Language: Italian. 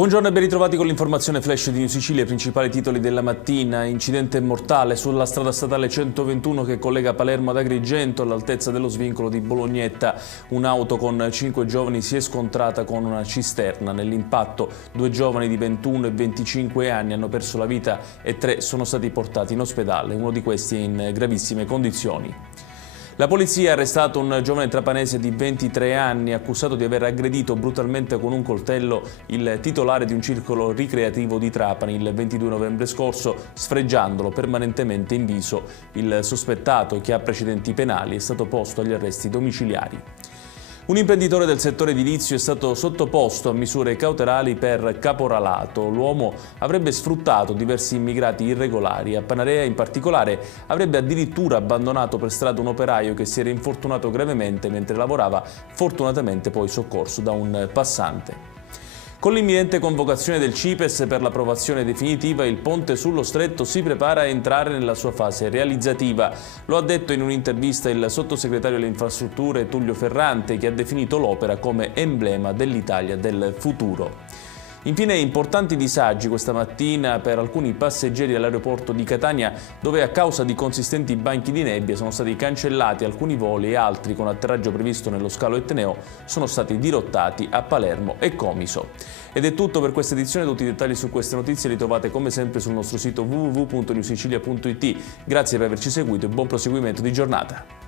Buongiorno e ben ritrovati con l'informazione flash di New Sicilia, i principali titoli della mattina. Incidente mortale sulla strada statale 121 che collega Palermo ad Agrigento all'altezza dello svincolo di Bolognetta. Un'auto con 5 giovani si è scontrata con una cisterna. Nell'impatto 2 giovani di 21 e 25 anni hanno perso la vita e 3 sono stati portati in ospedale. Uno di questi è in gravissime condizioni. La polizia ha arrestato un giovane trapanese di 23 anni accusato di aver aggredito brutalmente con un coltello il titolare di un circolo ricreativo di Trapani il 22 novembre scorso, sfregiandolo permanentemente in viso. Il sospettato, che ha precedenti penali, è stato posto agli arresti domiciliari. Un imprenditore del settore edilizio è stato sottoposto a misure cautelari per caporalato. L'uomo avrebbe sfruttato diversi immigrati irregolari. A Panarea, in particolare, avrebbe addirittura abbandonato per strada un operaio che si era infortunato gravemente mentre lavorava, fortunatamente poi soccorso da un passante. Con l'imminente convocazione del CIPES per l'approvazione definitiva, il ponte sullo Stretto si prepara a entrare nella sua fase realizzativa. Lo ha detto in un'intervista il sottosegretario alle infrastrutture Tullio Ferrante, che ha definito l'opera come emblema dell'Italia del futuro. Infine, importanti disagi questa mattina per alcuni passeggeri all'aeroporto di Catania, dove a causa di consistenti banchi di nebbia sono stati cancellati alcuni voli e altri con atterraggio previsto nello scalo Etneo sono stati dirottati a Palermo e Comiso. Ed è tutto per questa edizione. Tutti i dettagli su queste notizie li trovate come sempre sul nostro sito www.newsicilia.it. Grazie per averci seguito e buon proseguimento di giornata.